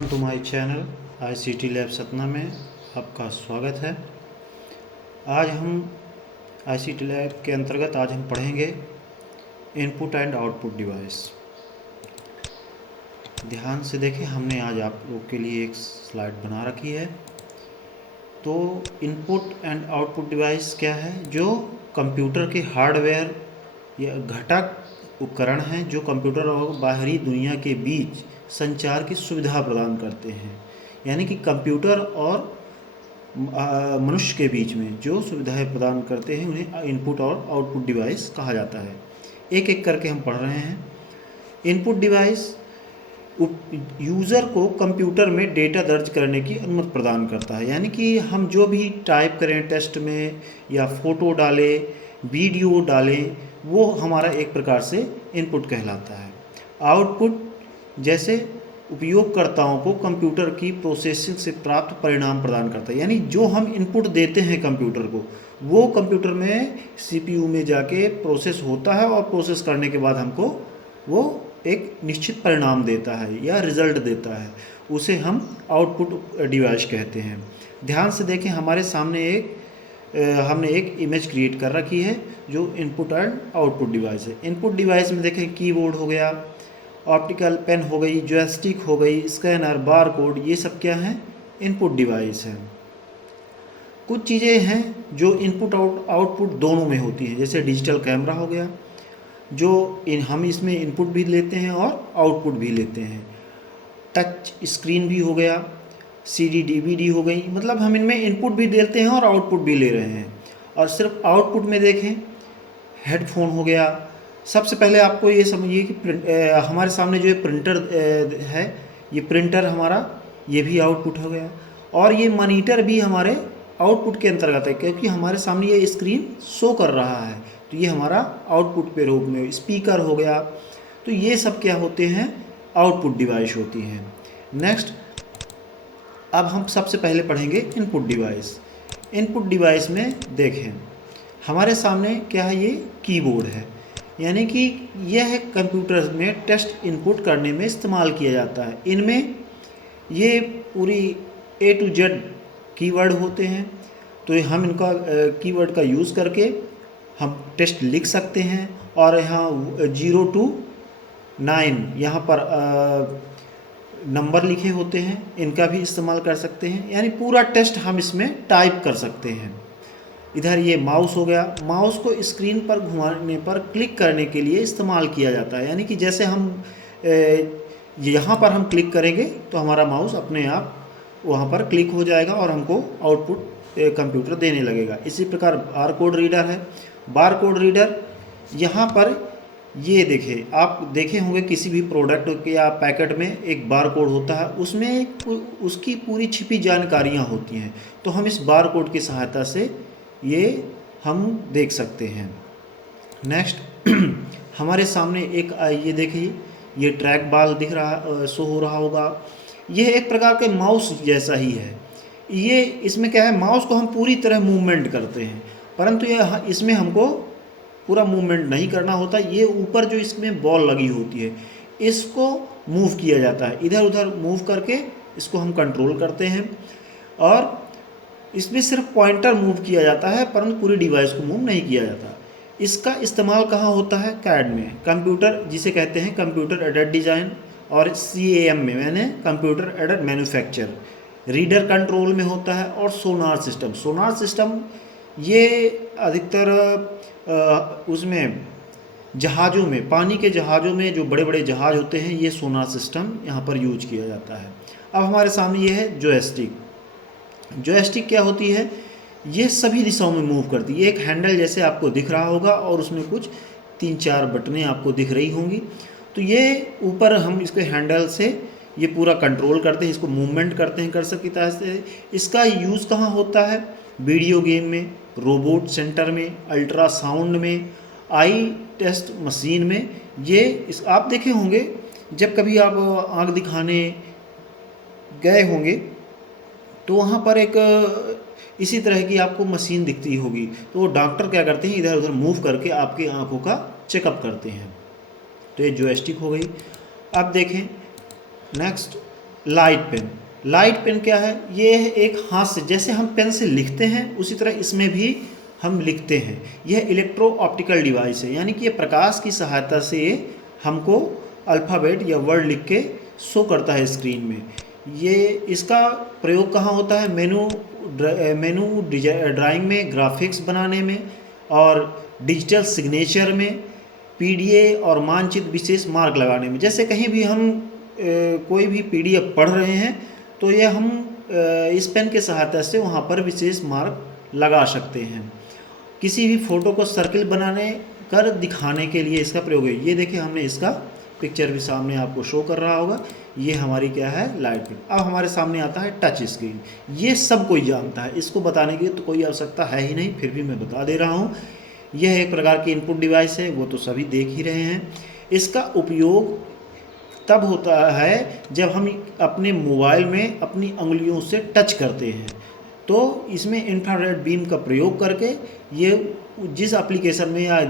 To my channel ICT lab Satna में आपका स्वागत है। आज हम ICT लैब के अंतर्गत आज हम पढ़ेंगे इनपुट एंड आउटपुट डिवाइस। ध्यान से देखें, हमने आज आप लोग के लिए एक स्लाइड बना रखी है। तो इनपुट एंड आउटपुट डिवाइस क्या है? जो कंप्यूटर के हार्डवेयर या घटक उपकरण हैं जो कंप्यूटर और बाहरी दुनिया के बीच संचार की सुविधा प्रदान करते हैं। यानी कि कंप्यूटर और मनुष्य के बीच में जो सुविधाएं प्रदान करते हैं उन्हें इनपुट और आउटपुट डिवाइस कहा जाता है। एक एक करके हम पढ़ रहे हैं। इनपुट डिवाइस यूज़र को कंप्यूटर में डेटा दर्ज करने की अनुमति प्रदान करता है। यानी कि हम जो भी टाइप करें टेस्ट में या फ़ोटो डालें, वीडियो डालें, वो हमारा एक प्रकार से इनपुट कहलाता है। आउटपुट जैसे उपयोगकर्ताओं को कंप्यूटर की प्रोसेसिंग से प्राप्त परिणाम प्रदान करता है। यानी जो हम इनपुट देते हैं कंप्यूटर को, वो कंप्यूटर में CPU में जाके प्रोसेस होता है और प्रोसेस करने के बाद हमको वो एक निश्चित परिणाम देता है या रिज़ल्ट देता है। उसे हम आउटपुट डिवाइस कहते हैं। ध्यान से देखें, हमारे सामने हमने एक इमेज क्रिएट कर रखी है जो इनपुट एंड आउटपुट डिवाइस है। इनपुट डिवाइस में देखें कीबोर्ड हो गया, ऑप्टिकल पेन हो गई, जॉयस्टिक हो गई, स्कैनर, बार कोड, ये सब क्या हैं? इनपुट डिवाइस हैं। कुछ चीज़ें हैं जो इनपुट आउटपुट दोनों में होती हैं। जैसे डिजिटल कैमरा हो गया, जो हम इसमें इनपुट भी लेते हैं और आउटपुट भी लेते हैं। टच स्क्रीन भी हो गया, CD DVD हो गई, मतलब हम इनमें इनपुट भी देते हैं और आउटपुट भी ले रहे हैं। और सिर्फ आउटपुट में देखें, हेडफोन हो गया। सबसे पहले आपको ये समझिए कि हमारे सामने जो प्रिंटर है, ये प्रिंटर हमारा, ये भी आउटपुट हो गया। और ये मॉनिटर भी हमारे आउटपुट के अंतर्गत है, क्योंकि हमारे सामने ये स्क्रीन शो कर रहा है, तो ये हमारा आउटपुट के रूप में। स्पीकर हो गया, तो ये सब क्या होते हैं? आउटपुट डिवाइस होती हैं। नेक्स्ट, अब हम सबसे पहले पढ़ेंगे इनपुट डिवाइस। इनपुट डिवाइस में देखें, हमारे सामने क्या है? ये कीबोर्ड है। यानी कि यह कंप्यूटर में टेक्स्ट इनपुट करने में इस्तेमाल किया जाता है। इनमें ये पूरी A to Z कीवर्ड होते हैं। तो हम इनका कीवर्ड का यूज़ करके हम टेक्स्ट लिख सकते हैं। और यहाँ 0 to 9 यहाँ पर नंबर लिखे होते हैं, इनका भी इस्तेमाल कर सकते हैं। यानी पूरा टेक्स्ट हम इसमें टाइप कर सकते हैं। इधर ये माउस हो गया। माउस को स्क्रीन पर घुमाने पर क्लिक करने के लिए इस्तेमाल किया जाता है। यानी कि जैसे हम यहाँ पर हम क्लिक करेंगे तो हमारा माउस अपने आप वहाँ पर क्लिक हो जाएगा और हमको आउटपुट कंप्यूटर देने लगेगा। इसी प्रकार बार कोड रीडर है। बार कोड रीडर यहाँ पर ये देखें, आप देखे होंगे किसी भी प्रोडक्ट या पैकेट में एक बार कोड होता है, उसमें उसकी पूरी छिपी जानकारियाँ होती हैं। तो हम इस बार कोड की सहायता से ये हम देख सकते हैं। नेक्स्ट, हमारे सामने एक ये देखिए, ये ट्रैक बाल दिख रहा, शो हो रहा होगा। ये एक प्रकार के माउस जैसा ही है। ये इसमें क्या है? माउस को हम पूरी तरह मूवमेंट करते हैं, परंतु इसमें हमको पूरा मूवमेंट नहीं करना होता। ये ऊपर जो इसमें बॉल लगी होती है, इसको मूव किया जाता है। इधर उधर मूव करके इसको हम कंट्रोल करते हैं। और इसमें सिर्फ पॉइंटर मूव किया जाता है, परंतु पूरी डिवाइस को मूव नहीं किया जाता। इसका इस्तेमाल कहाँ होता है? CAD में, कंप्यूटर जिसे कहते हैं कंप्यूटर एडेड डिज़ाइन, और CAM में मैंने computer aided manufacture, reader control में होता है। और सोनार सिस्टम, सोनार सिस्टम ये अधिकतर उसमें जहाज़ों में, पानी के जहाज़ों में जो बड़े बड़े जहाज़ होते हैं, ये सोनार सिस्टम यहाँ पर यूज किया जाता है। अब हमारे सामने ये है जॉयस्टिक। जॉयस्टिक क्या होती है? ये सभी दिशाओं में मूव करती है। एक हैंडल जैसे आपको दिख रहा होगा और उसमें कुछ 3-4 बटनें आपको दिख रही होंगी। तो ये ऊपर हम इसके हैंडल से ये पूरा कंट्रोल करते हैं, इसको मूवमेंट करते हैं कर्सर की तरह से। इसका यूज़ कहाँ होता है? वीडियो गेम में, रोबोट सेंटर में, अल्ट्रासाउंड में, आई टेस्ट मशीन में। ये आप देखे होंगे, जब कभी आप आँख दिखाने गए होंगे तो वहाँ पर एक इसी तरह की आपको मशीन दिखती होगी। तो वो डॉक्टर क्या करते हैं? इधर उधर मूव करके आपकी आँखों का चेकअप करते हैं। तो ये जॉयस्टिक हो गई। अब देखें नेक्स्ट, लाइट पेन क्या है? ये है एक हाथ से, जैसे हम पेन से लिखते हैं उसी तरह इसमें भी हम लिखते हैं। यह इलेक्ट्रो ऑप्टिकल डिवाइस है, यानी कि ये प्रकाश की सहायता से हमको अल्फ़ाबेट या वर्ड लिख के शो करता है स्क्रीन में। ये इसका प्रयोग कहाँ होता है? मेनू ड्राइंग में, ग्राफिक्स बनाने में और डिजिटल सिग्नेचर में, पीडीए और मानचित्र विशेष मार्क लगाने में। जैसे कहीं भी हम कोई भी पीडीएफ पढ़ रहे हैं तो ये हम इस पेन के सहायता से वहाँ पर विशेष मार्क लगा सकते हैं। किसी भी फ़ोटो को सर्किल बनाने कर दिखाने के लिए इसका प्रयोग है। ये देखिए, हमने इसका पिक्चर भी सामने आपको शो कर रहा होगा। ये हमारी क्या है? Light pen. अब हमारे सामने आता है टच स्क्रीन। ये सब कोई जानता है, इसको बताने की तो कोई आवश्यकता है ही नहीं, फिर भी मैं बता दे रहा हूँ। यह एक प्रकार की इनपुट डिवाइस है, वो तो सभी देख ही रहे हैं। इसका उपयोग तब होता है जब हम अपने मोबाइल में अपनी उंगलियों से टच करते हैं, तो इसमें इंफ्रारेड बीम का प्रयोग करके ये जिस एप्लीकेशन में या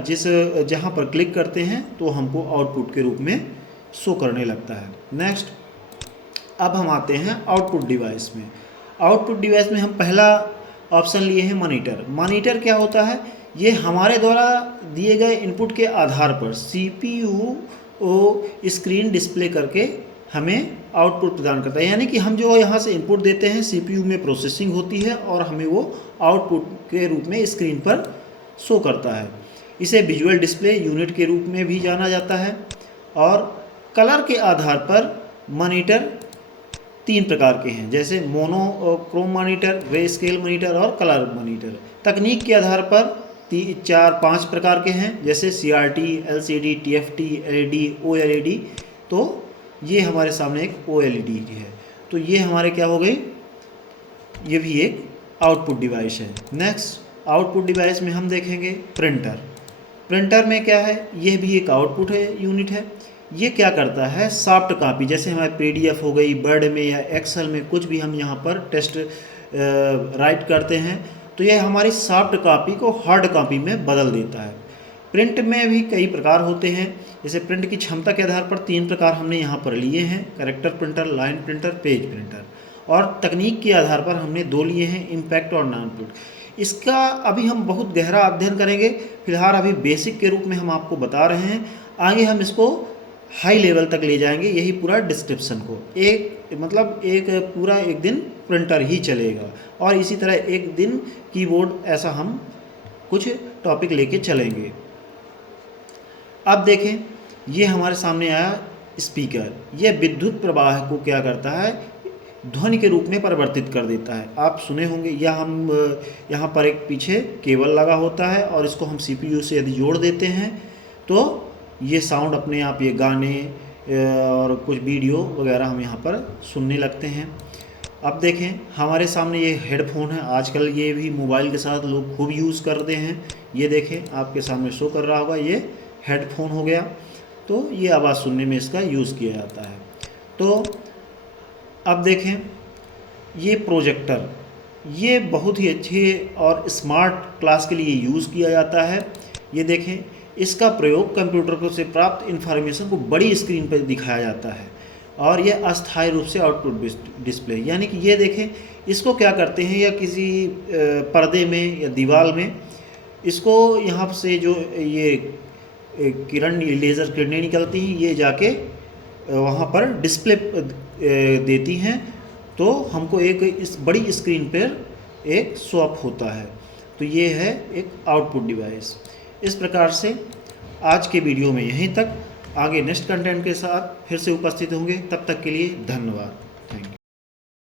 जहाँ पर क्लिक करते हैं तो हमको आउटपुट के रूप में शो करने लगता है। नेक्स्ट, अब हम आते हैं आउटपुट डिवाइस में। आउटपुट डिवाइस में हम पहला ऑप्शन लिए हैं मॉनिटर। मॉनिटर क्या होता है? ये हमारे द्वारा दिए गए इनपुट के आधार पर सीपीयू स्क्रीन डिस्प्ले करके हमें आउटपुट प्रदान करता है। यानी कि हम जो यहाँ से इनपुट देते हैं सीपीयू में प्रोसेसिंग होती है और हमें वो आउटपुट के रूप में स्क्रीन पर शो करता है। इसे विजुअल डिस्प्ले यूनिट के रूप में भी जाना जाता है। और कलर के आधार पर मॉनिटर 3 प्रकार के हैं, जैसे monochrome monitor, grey scale monitor और कलर मॉनिटर। तकनीक के आधार पर 4-5 प्रकार के हैं, जैसे CRT, LCD, TFT, LED, OLED। तो ये हमारे सामने एक OLED की है। तो ये हमारे क्या हो गई? ये भी एक आउटपुट डिवाइस है। नेक्स्ट, आउटपुट डिवाइस में हम देखेंगे प्रिंटर। प्रिंटर में क्या है? यह भी एक आउटपुट है, यूनिट है। ये क्या करता है? सॉफ्ट कॉपी, जैसे हमारे PDF हो गई, वर्ड में या एक्सेल में कुछ भी हम यहाँ पर टेस्ट राइट करते हैं तो यह हमारी सॉफ्ट कॉपी को हार्ड कॉपी में बदल देता है। प्रिंट में भी कई प्रकार होते हैं, जैसे प्रिंट की क्षमता के आधार पर 3 प्रकार हमने यहाँ पर लिए हैं, character printer, line printer, page printer. और तकनीक के आधार पर हमने 2 लिए हैं, इम्पैक्ट और नॉन इम्पैक्ट। इसका अभी हम बहुत गहरा अध्ययन करेंगे, फिलहाल अभी बेसिक के रूप में हम आपको बता रहे हैं। आगे हम इसको हाई लेवल तक ले जाएंगे, यही पूरा डिस्क्रिप्शन को। एक पूरा एक दिन प्रिंटर ही चलेगा और इसी तरह एक दिन कीबोर्ड, ऐसा हम कुछ टॉपिक लेके चलेंगे। अब देखें, ये हमारे सामने आया स्पीकर। यह विद्युत प्रवाह को क्या करता है? ध्वनि के रूप में परिवर्तित कर देता है। आप सुने होंगे, या हम यहाँ पर एक पीछे केबल लगा होता है और इसको हम CPU से यदि जोड़ देते हैं तो ये साउंड अपने आप, ये गाने और कुछ वीडियो वगैरह हम यहाँ पर सुनने लगते हैं। अब देखें, हमारे सामने ये हेडफोन है। आजकल ये भी मोबाइल के साथ लोग खूब यूज़ करते हैं। ये देखें, आपके सामने शो कर रहा होगा, ये हेडफोन हो गया। तो ये आवाज़ सुनने में इसका यूज़ किया जाता है। तो अब देखें, ये प्रोजेक्टर, ये बहुत ही अच्छे और स्मार्ट क्लास के लिए यूज़ किया जाता है। ये देखें, इसका प्रयोग कंप्यूटर को से प्राप्त इन्फॉर्मेशन को बड़ी स्क्रीन पर दिखाया जाता है और यह अस्थायी रूप से आउटपुट डिस्प्ले, यानी कि ये देखें, इसको क्या करते हैं, या किसी पर्दे में या दीवार में इसको यहाँ से जो ये किरण, लेज़र किरणें निकलती हैं, ये जाके वहाँ पर डिस्प्ले देती हैं, तो हमको एक इस बड़ी स्क्रीन पर एक शो अप होता है। तो ये है एक आउटपुट डिवाइस। इस प्रकार से आज के वीडियो में यहीं तक। आगे नेक्स्ट कंटेंट के साथ फिर से उपस्थित होंगे, तब तक के लिए धन्यवाद। Thank you.